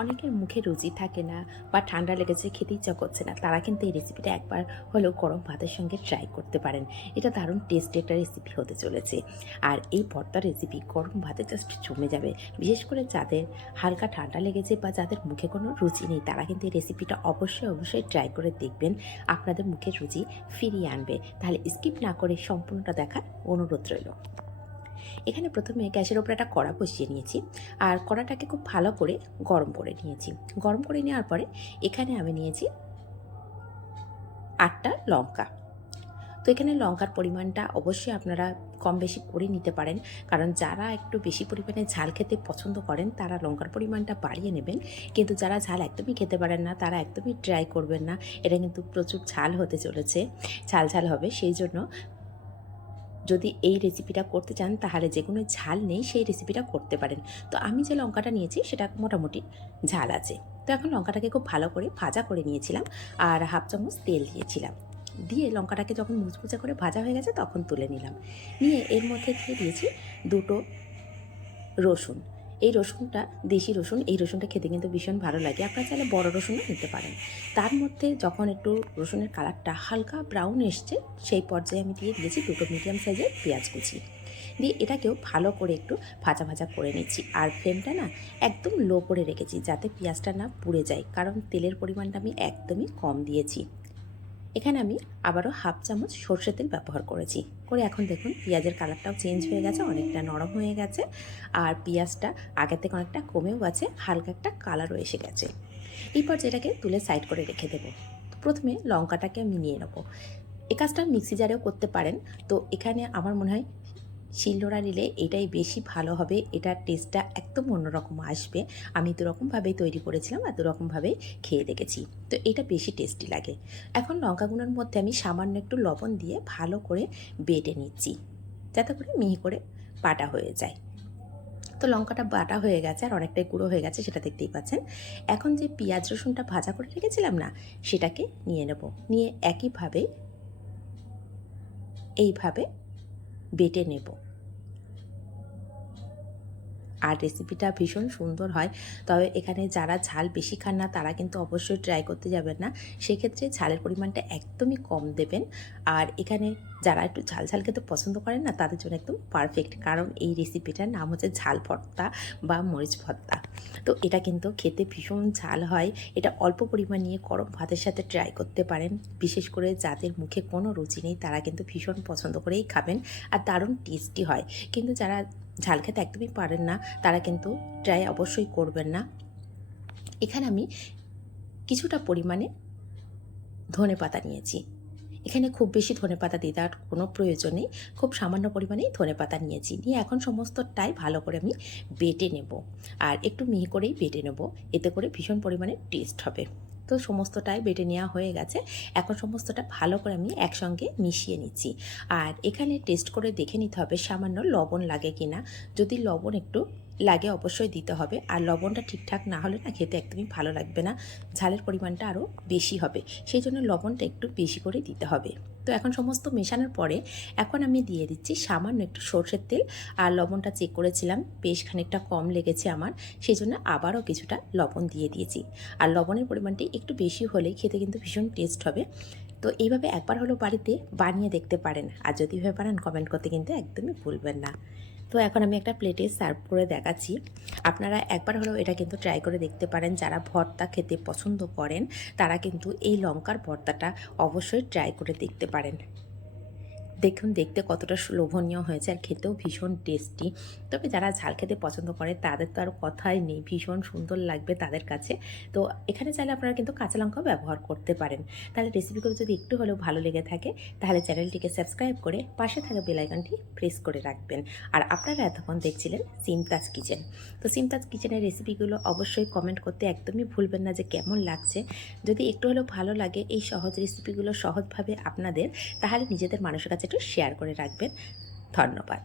অনেকের মুখে রুচি থাকে না বা ঠান্ডা লেগেছে খেতে ইচ্ছা করছে না, তারা কিন্তু এই রেসিপিটা একবার হলেও গরম ভাতের সঙ্গে ট্রাই করতে পারেন। এটা দারুণ টেস্টি একটা রেসিপি হতে চলেছে। আর এই ভর্তার রেসিপি গরম ভাতে জাস্ট জমে যাবে। বিশেষ করে যাদের হালকা ঠান্ডা লেগেছে বা যাদের মুখে কোনো রুচি নেই, তারা কিন্তু এই রেসিপিটা অবশ্যই ট্রাই করে দেখবেন। আপনাদের মুখের রুচি ফিরিয়ে আনবে। তাহলে স্কিপ না করে সম্পূর্ণটা দেখার অনুরোধ রইল। এখানে প্রথমে গ্যাসের ওপরে একটা কড়া বসিয়ে নিয়েছি, আর কড়াটাকে খুব ভালো করে গরম করে নিয়েছি। গরম করে নেওয়ার পরে এখানে আমি নিয়েছি 8টা লঙ্কা। তো এখানে লঙ্কার পরিমাণটা অবশ্যই আপনারা কম বেশি করে নিতে পারেন, কারণ যারা একটু বেশি পরিমাণে ঝাল খেতে পছন্দ করেন তারা লঙ্কার পরিমাণটা বাড়িয়ে নেবেন। কিন্তু যারা ঝাল একদমই খেতে পারেন না তারা একদমই ট্রাই করবেন না। এটা কিন্তু প্রচুর ঝাল হতে চলেছে, ঝাল হবে। সেই জন্য যদি এই রেসিপিটা করতে চান তাহলে যেগুলো ঝাল নেই সেই রেসিপিটা করতে পারেন। তো আমি যে লঙ্কাটা নিয়েছি সেটা মোটামুটি ঝাল আছে। তো এখন লঙ্কাটাকে খুব ভালো করে ভাজা করে নিয়েছিলাম, আর হাফ চামচ তেল দিয়েছিলাম। দিয়ে লঙ্কাটাকে যখন মুচমুচে করে ভাজা হয়ে গেছে তখন তুলে নিলাম। নিয়ে এর মধ্যে দিয়ে দিয়েছি দুটো রসুন। এই রসুনটা দেশি রসুন, এই রসুনটা খেতে কিন্তু ভীষণ ভালো লাগে। আপনারা চাইলে বড় রসুনও নিতে পারেন। তার মধ্যে যখন একটু রসুনের কালারটা হালকা ব্রাউন এসছে, সেই পর্যায়ে আমি দিয়ে দিয়েছি দুটো মিডিয়াম সাইজের পেঁয়াজ কুচি। দিয়ে এটাকেও ভালো করে একটু ভাজা করে নিচ্ছি। আর ফ্লেমটা না একদম লো করে রেখেছি, যাতে পেঁয়াজটা না পুড়ে যায়, কারণ তেলের পরিমাণটা আমি একদমই কম দিয়েছি। এখানে আমি আবারও হাফ চামচ সর্ষের তেল ব্যবহার করেছি। এখন দেখুন পেঁয়াজের কালারটাও চেঞ্জ হয়ে গেছে, অনেকটা নরম হয়ে গেছে। আর পেঁয়াজটা আগের থেকে অনেকটা কমেও গেছে, হালকা একটা কালারও এসে গেছে। এই পর্যায়ে তুলে সাইড করে রেখে দেবো। প্রথমে লঙ্কাটাকে আমি নিয়ে নেবো। এই কাজটা মিক্সি জারেও করতে পারেন। তো এখানে আমার মনে হয় শিলনোড়া নিলে এটাই বেশি ভালো হবে। এটার টেস্টটা একদম অন্যরকম আসবে। আমি দুরকমভাবেই তৈরি করেছিলাম আর দুরকমভাবেই খেয়ে দেখেছি। তো এটা বেশি টেস্টি লাগে। এখন লঙ্কাগুলোর মধ্যে আমি সামান্য একটু লবণ দিয়ে ভালো করে বেটে নিচ্ছি, যাতে করে মিহি করে বাটা হয়ে যায়। তো লঙ্কাটা বাটা হয়ে গেছে আর অনেকটাই গুঁড়ো হয়ে গেছে, সেটা দেখতেই পাচ্ছেন। এখন যে পেঁয়াজ রসুনটা ভাজা করে রেখেছিলাম না, সেটাকে নিয়ে নেব। নিয়ে একইভাবে এইভাবে বেটে নেব। আর রেসিপিটা ভীষণ সুন্দর হয়। তবে এখানে যারা ঝাল বেশি খান না তারা কিন্তু অবশ্যই ট্রাই করতে যাবেন না। সেক্ষেত্রে ঝালের পরিমাণটা একদমই কম দেবেন। আর এখানে যারা একটু ঝাল খেতে পছন্দ করেন না, তাদের জন্য একদম পারফেক্ট, কারণ এই রেসিপিটার নাম হচ্ছে ঝাল ভর্তা বা মরিচ ভর্তা। তো এটা কিন্তু খেতে ভীষণ ঝাল হয়। এটা অল্প পরিমাণ নিয়ে গরম ভাতের সাথে ট্রাই করতে পারেন। বিশেষ করে যাদের মুখে কোনো রুচি নেই তারা কিন্তু ভীষণ পছন্দ করেই খাবেন, আর দারুণ টেস্টি হয়। কিন্তু যারা ঝাল খেতে একদমই পারেন না তারা কিন্তু ট্রাই অবশ্যই করবেন না। এখানে আমি কিছুটা পরিমাণে ধনেপাতা নিয়েছি। এখানে খুব বেশি ধনেপাতা দেওয়ার কোনো প্রয়োজন নেই, খুব সামান্য পরিমাণেই ধনেপাতা নিয়েছি। নিয়ে এখন সমস্তটাই ভালো করে আমি বেটে নেব, আর একটু মিহি করেই বেটে নেব, এতে করে ভীষণ পরিমাণে টেস্ট হবে। তো সমস্তটাই বেটে নেওয়া হয়ে গেছে। এখন সমস্তটা ভালো করে আমি একসঙ্গে মিশিয়ে নিচ্ছি। আর এখানে টেস্ট করে দেখে নিতে হবে সামান্য লবণ লাগে কি না। যদি লবণ একটু লাগে অবশ্যই দিতে হবে, আর লবণটা ঠিকঠাক না হলে না খেতে একদমই ভালো লাগবে না, ঝালের পরিমাণটা আরও বেশি হবে। সেই জন্য লবণটা একটু বেশি করে দিতে হবে। তো এখন সমস্ত মেশানোর পরে এখন আমি দিয়ে দিচ্ছি সামান্য একটু সরষের তেল। আর লবণটা চেক করেছিলাম বেশ খানিকটা কম লেগেছে আমার, সেই জন্য আবারও কিছুটা লবণ দিয়ে দিয়েছি। আর লবণের পরিমাণটি একটু বেশি হলেই খেতে কিন্তু ভীষণ টেস্ট হবে। তো এইভাবে একবার হলেও বাড়িতে বানিয়ে দেখতে পারেন, আর যদি ভেবে পারেন কমেন্ট করতে কিন্তু একদমই ভুলবেন না। তো এখন আমি একটা প্লেটে সার্ভ করে দেখাচ্ছি। আপনারা একবার হলেও এটা কিন্তু ট্রাই করে দেখতে পারেন। যারা ভর্তা খেতে পছন্দ করেন তারা কিন্তু এই লঙ্কার ভর্তাটা অবশ্যই ট্রাই করে দেখতে পারেন। দেখুন দেখতে কতটা লোভনীয় হয়েছে, আর খেতেও ভীষণ টেস্টি। তবে যারা ঝাল খেতে পছন্দ করে তাদের তো আর কথাই নেই, ভীষণ সুন্দর লাগবে তাদের কাছে। তো এখানে চাইলে আপনারা কিন্তু কাঁচা লঙ্কাও ব্যবহার করতে পারেন। তাহলে রেসিপিগুলো যদি একটু হলেও ভালো লেগে থাকে তাহলে চ্যানেলটিকে সাবস্ক্রাইব করে পাশে থাকা বেল আইকনটি প্রেস করে রাখবেন। আর আপনারা এতক্ষণ দেখছিলেন সিমতাজ কিচেন। তো সিমতাজ কিচেনের রেসিপিগুলো অবশ্যই কমেন্ট করতে একদমই ভুলবেন না যে কেমন লাগছে। যদি একটু হলেও ভালো লাগে এই সহজ রেসিপিগুলো সহজভাবে আপনাদের, তাহলে নিজেদের মানুষের কাছে একটু শেয়ার করে রাখবেন। ধন্যবাদ।